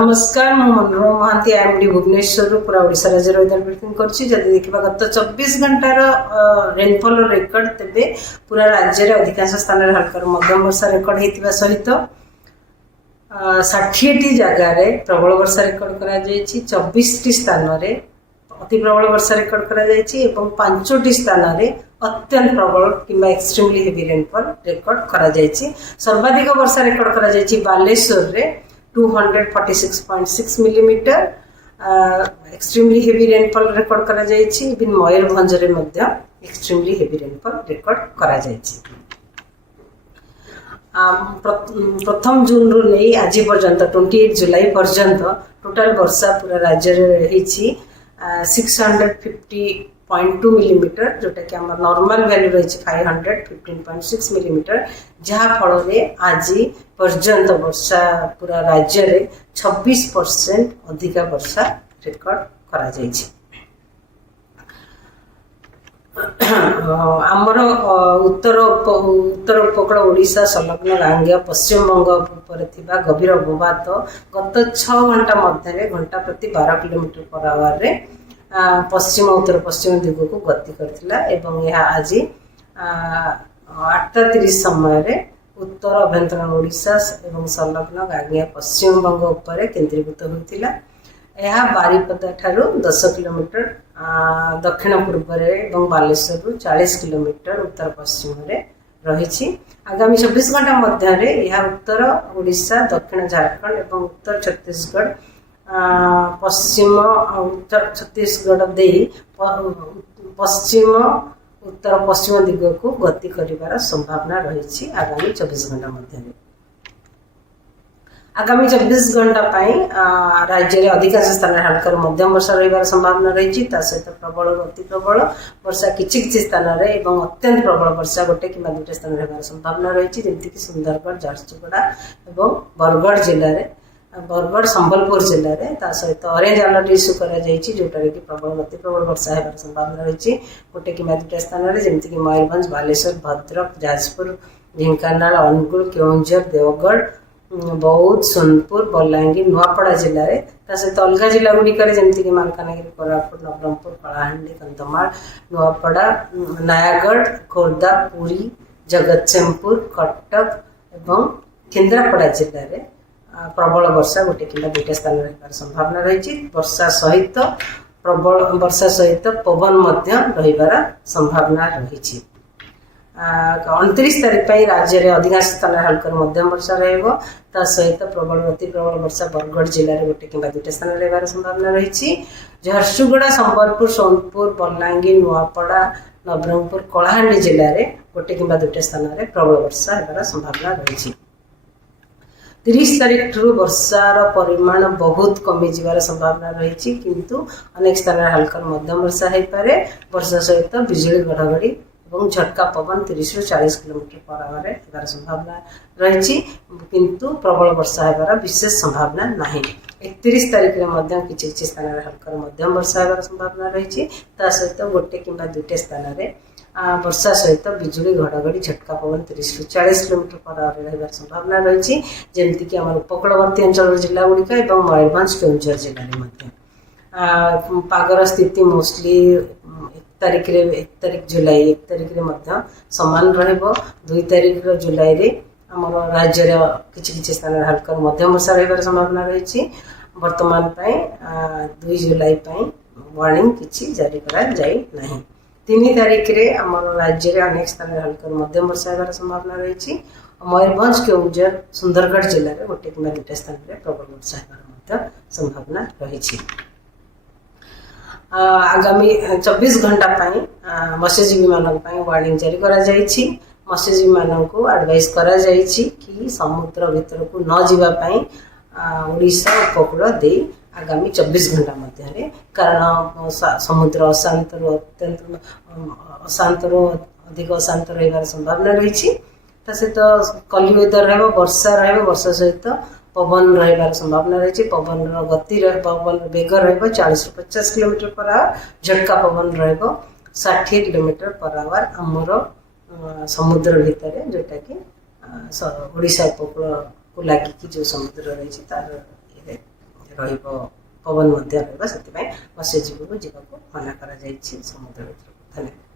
नमस्कार मु मनोरमा महांती आईएमडी भुवनेश्वर पूरा ओडिशा राज्य वेदर ब्रिफिंग करछि। जदि देखिबा गत 24 घंटार रेनफॉल रेकर्ड तेबे पूरा राज्य रे अधिकांश स्थान रे हल्का मध्यम वर्षा रेकर्ड हेतिबा सहित 60टी जगह रे प्रबल वर्षा रेकर्ड करा जायछि। 24टी स्थान रे अति प्रबल वर्षा रेकर्ड करा जायछि एवं 5टी स्थान रे अत्यंत प्रबल किंबा एक्सट्रीमली हेवी रेनफॉल रेकर्ड करा जायछि। सर्वाधिक वर्षा रेकर्ड करा जायछि बालेश्वर रे 246.6 millimetre extremely heavy rainfall record करा जायछि। इवन मयूरभंज रे मध्य एक्सट्रीमली हेवी रेनफॉल रेकर्ड करा जायछि। प्रथम जून रु नै आज पर्यंत 28 जुलाई पर्यंत टोटल वर्षा पूरा राज्य रे रहिछि 650.2 मिलीमीटर, जोटा कि आम नॉर्मल वैल्यू रही 515.6 मिलीमीटर, जहाँ फल आज पर्यंत वर्षा पूरा राज्य रे 26% अधिक वर्षा रेकर्ड करा जायछि। आमर उत्तर उपकूल ओडिशा संलग्न गांगेय पश्चिम बंग पर थिबा गभीर अवपात गत 6 घंटा मध्य घंटा प्रति 12 किलोमीटर पर आवर रे पश्चिम उत्तर पश्चिम दिग को गति करथिला एवं यह आज 8:30 समय रे उत्तर अभ्यंतरण ओडिशा एवं संलग्न गांगेय पश्चिम बंग उपर केंद्रीभूत होइतिला। यह बारिपदा ठारू 10 किलोमीटर दक्षिण पूर्व एवं बालेश्वर रु 40 किलोमीटर उत्तर पश्चिम रे रही। आगामी 24 घंटा मध्य यह उत्तर ओडिशा दक्षिण झारखंड एवं उत्तर छत्तीसगढ़ पश्चिम उत्तर छत्तीसगढ़ दे पश्चिम उत्तर पश्चिम दिग को गति करिवार संभावना रही। आगामी 24 घंटा मध्य आगामी 24 घंटा राज्य में अधिकांश स्थान हल्का मध्यम वर्षा रही संभावना रही। सहित प्रबल अति प्रबल वर्षा किछि स्थान में और अत्यंत प्रबल वर्षा गोटे कि दुटे स्थान रही संभावना रही, जमीक सुंदरगढ़ झारसुगुड़ा और बरगढ़ जिले में बरगढ़ संबलपुर जिले में सहित ऑरेंज अलर्ट इश्यू जोटा कि प्रबल अति प्रबल वर्षा होगार संभावना रही गोटे कि दुटे स्थान में जमीक मयूरभंज बालेश्वर भद्रक जाजपुर ढेंकानाल अनुगुल केउंझर देवगढ़ बौद्ध सोनपुर बलांगीर नुआपड़ा जिले में सहित अलग जिला गुड़िक जमीक मालकानगिरी कोरापुट नवरंगपुर कलाहांडी कंधमाल नुआपड़ा नयागढ़ खोर्धा पुरी जगतसिंहपुर कटक एवं केन्द्रापड़ा जिले में प्रबल वर्षा गोटे कि दुटे स्थान रही संभावना रही। वर्षा सहित प्रबल वर्षा सहित पवन रहीबार संभावना रही। 29 तारीख राज्य में अधिकांश स्थान हल्का मध्यम वर्षा रहा सहित प्रबल अति प्रबल वर्षा बरगढ़ जिले में गोटे कि दुटे स्थान रही संभावना रही। झारसुगुड़ा संबलपुर सोनपुर बलांगीर नुआपड़ा नवरंगपुर कलाहांडी जिले में गोटे कि दुटे स्थान में प्रबल वर्षा होगार संभावना रही। 30 तारीख वर्षार परिमाण बहुत कमी जीवार संभावना रही, किंतु अनेक स्थान हल्का मध्यम वर्षा हो पारे। वर्षा सहित बिजुली घड़घड़ी और झटका पवन 30 ରୁ 40 किलोमीटर पर आवर होगार संभावना रही, किंतु प्रबल वर्षा होगार विशेष संभावना नहीं। 31 तारीख में किसी स्थान हल्का मध्यम वर्षा होगार संभावना रही, सहित गोटे कि दुटे स्थान में वर्षा सहित बिजुली घड़घड़ी झटका पवन 30 ରୁ 40 किलोमीटर पर आवर रही संभावना रही, जमीक आम उपकूलवर्ती अंचल जिला गुड़िक और मयूरभंज केउंझर जिले में पागर स्थिति मोस्टली 1 तारीख जुलाई 1 तारीख सामान रहिबो। 2 तारीख जुलाई रे आम राज्य किसी स्थान हल्का मध्यम वर्षा रही संभावना रही। वर्तमान 2 जुलाई वार्निंग किसी जारी करा जाई नहीं। 3 तारीख रे आम राज्य में अनेक स्थान हल्का मध्यम वर्षा होगार संभावना रही। मयूरभंज केउंझर सुंदरगढ़ जिले में गोटे कि दुटे स्थान में प्रबल वर्षा होगार संभावना रही। आगामी 24 घंटा मत्स्यजीवी मानक वार्निंग जारी करा जायछि। मत्स्यजीवी मानक एडवाइस करा जायछि कि समुद्र भीतर को न जीवाई ओडिशा उपकूल दे आगामी 24 घंटा मध्य, कारण समुद्र अशांत अत्यंत अशांत अधिक अशांत रही संभावना रही। सहित कली वेदर वर्षा वर्षा सहित पवन रही संभावना रही। पवन गति पवन बेग रही 40 ରୁ 50 किलोमीटर पर आवर, झटका पवन रही 60 किलोमीटर पर आवर आमर समुद्र भितर, जोटा कि ओडिशा उपकूल को लगिकी जो समुद्र रही तार ରହିବ ପବନ ମଧ୍ୟ ରହିବ, ସେଥିପାଇଁ ମତ୍ସ୍ୟଜୀବୀକୁ ଯିବାକୁ ମନା କରାଯାଇଛି ସମୁଦ୍ର ଭିତରକୁ। ଧନ୍ୟବାଦ।